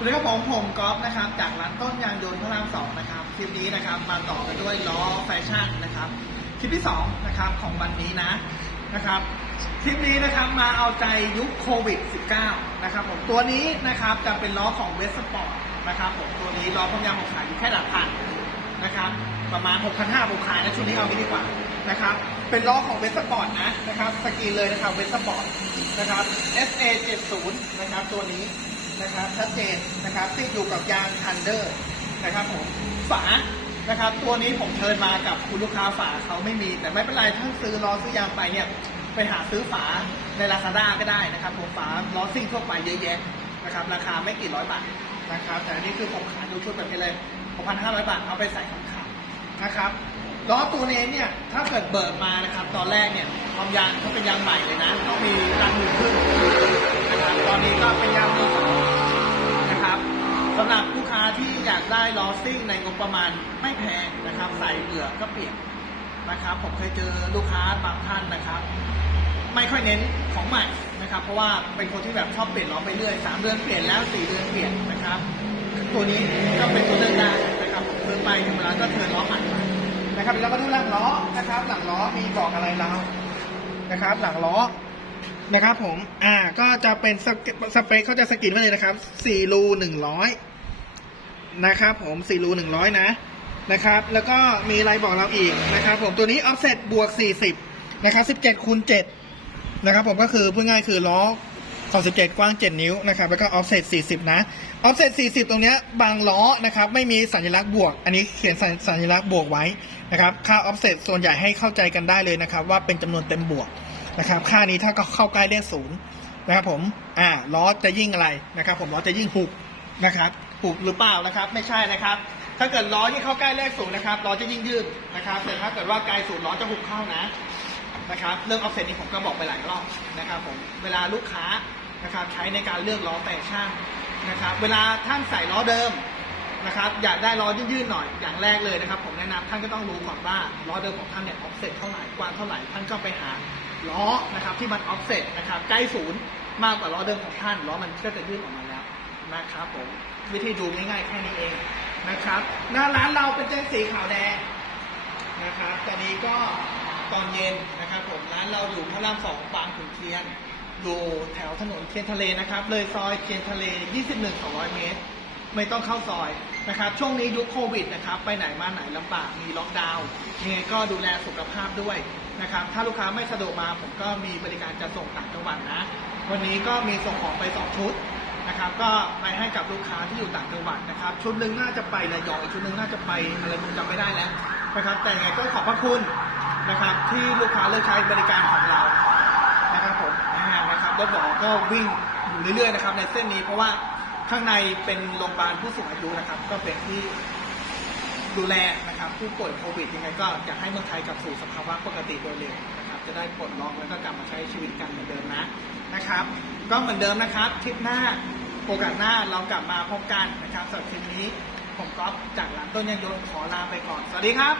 สวัสดีครับผมผมก๊อฟนะครับจากร้านต้นยางยนต์พระรามสองนะครับคลิปนี้นะครับมาต่อกันด้วยล้อแฟชั่นนะครับคลิปที่สองนะครับของวันนี้นะนะครับคลิปนี้นะครับมาเอาใจยุคโควิด -19 นะครับผมตัวนี้นะครับจะเป็นล้อของเวสสปอร์ตนะครับผมตัวนี้ล้อความยาวของขายอยู่แค่หลักพันนะครับประมาณ 6,500ผมขายนะชุดนี้เอาไม่ดีกว่านะครับเป็นล้อของเวสสปอร์ตนะนะครับสกีเลยนะครับเวสสปอร์ตนะครับ SA 70 นะครับตัวนี้ นะครับชัดเจนนะครับที่อยู่กับยางทันเดอร์นะครับผมฝานะครับ ตัวนี้ผมเชิญมากับคุณลูกค้าฝาเขาไม่มี แต่ไม่เป็นไรถ้าซื้อล้อซื้อยางไปเนี่ยไปหาซื้อฝาในลาซาด้าก็ได้นะครับผมฝาล้อซิ่งทั่วไปเยอะแยะนะครับราคาไม่กี่ร้อยบาทนะครับแต่อันนี้คือผมขายดูชุดแบบนี้เลย6,500 บาทเอาไปใส่คำขำนะครับล้อตัวนี้เนี่ยถ้าเกิดเบิกมานะครับ ตอนแรกเนี่ยความยางเขาเป็นยางใหม่เลยนะต้องมีรังมือขึ้นนะครับตอนนี้ก็เป็นยางมือสอง ที่อยากได้ล้อซิ่งในงบประมาณไม่แพงนะครับ ใส่เบื่อก็เปลี่ยนนะครับ ผมเคยเจอลูกค้าบางท่านนะครับ ไม่ค่อยเน้นของใหม่นะครับ เพราะว่าเป็นคนที่แบบชอบเปลี่ยนล้อไปเรื่อยสามเดือนเปลี่ยนแล้วสี่เดือนเปลี่ยนนะครับ ตัวนี้ก็เป็นตัวเลือกได้นะครับผมซื้อไปถึงเวลาก็เทินล้อใหม่มานะครับแล้วมาดูหลังล้อนะครับ หลังล้อมีบอกอะไรเรานะครับ หลังล้อนะครับผม อ่า ก็จะเป็นสเปคเขาจะสกรีนไว้เลยนะครับ4รู100 นะครับผม4รู100นะนะครับแล้วก็มีอะไรบอกเราอีกนะครับผมตัวนี้ offset บวก40นะครับ17คูณ7นะครับผมก็คือพูดง่ายคือล้อ27กว้าง7นิ้วนะครับแล้วก็ offset 40นะ offset 40ตรงเนี้ยบางล้อนะครับไม่มีสัญลักษณ์บวก อันนี้เขียนสัญลักษณ์บวกไว้นะครับค่า offset ส่วนใหญ่ให้เข้าใจกันได้เลยนะครับว่าเป็นจำนวนเต็มบวกนะครับค่านี้ถ้าก็เข้าใกล้เลขศูนย์นะครับผมอ่าล้อจะยิ่งอะไรนะครับผมล้อจะยิ่งหุบนะครับ หุบหรือเปล่านะครับ ไม่ใช่นะครับ ถ้าเกิดล้อยิ่เข้าใกล้เลขศูนย์นะครับล้อจะยิ่งยืดนะครับ แต่ถ้าเกิดว่าไกลศูนย์ล้อจะหุบเข้านะนะครับ เรื่องออฟเซ็ตนี้ผมก็บอกไปหลายรอบนะครับผมเวลาลูกค้านะครับใช้ในการเลือกล้อแฟชั่นนะครับ เวลาท่านใส่ล้อเดิมนะครับอยากได้ล้อยืดๆหน่อยอย่างแรกเลยนะครับ ผมแนะนำท่านก็ต้องรู้ก่อนว่าล้อเดิมของท่านเนี่ยออฟเซ็ตเท่าไหร่กว้างเท่าไหร่ท่านก็ไปหาล้อนะครับที่มันออฟเซ็ตนะครับใกล้ศูนย์มากกว่าล้อเดิมของท่านล้อมันก็จะยืดออกมา นะครับผมวิธีดูง่ายๆแค่นี้เองนะครับ หน้าร้านเราเป็นเจ้นสีขาวแดงนะครับตอนนี้ก็ตอนเย็นนะครับ ผมร้านเราอยู่พระรามสองบางขุนเทียนอยู่แถวถนนเทียนทะเลนะครับ เลยซอยเทียนทะเล 21 200 เมตร ไม่ต้องเข้าซอยนะครับ ช่วงนี้ยุคโควิดนะครับ ไปไหนมาไหนลำบาก มีล็อกดาวน์ยังไงก็ดูแลสุขภาพด้วยนะครับ ถ้าลูกค้าไม่สะดวกมาผมก็มีบริการจะส่งต่างจังหวัดนะ วันนี้ก็มีส่งของไป 2 ชุด นะครับก็ไปให้กับลูกค้าที่อยู่ต่างจังหวัดนะครับ ชุดหนึ่งน่าจะไประยองอีกชุดหนึ่งน่าจะไปอะไรผมจำไม่ได้แล้วนะครับ แต่ยังไงก็ขอบพระคุณนะครับ ที่ลูกค้าเลือกใช้บริการของเรานะครับผมนะครับรถหมอก็วิ่งอยู่เรื่อยๆนะครับ ในเส้นนี้เพราะว่าข้างในเป็นโรงพยาบาลผู้สูงอายุนะครับ ก็เป็นที่ดูแลนะครับผู้ป่วยโควิดยังไงก็อยากให้เมืองไทยกลับสู่สภาวะปกติโดยเร็วนะครับจะได้ปลดล็อกแล้วก็กลับมาใช้ชีวิตกันเหมือนเดิมนะนะครับ ก็เหมือนเดิมนะครับทริปหน้า โอกาสหน้าเรากลับมาพบกันนะครับสำหรับคลิปนี้ ผมก๊อฟจากหลังต้นยางยนต์ขอลาไปก่อน สวัสดีครับ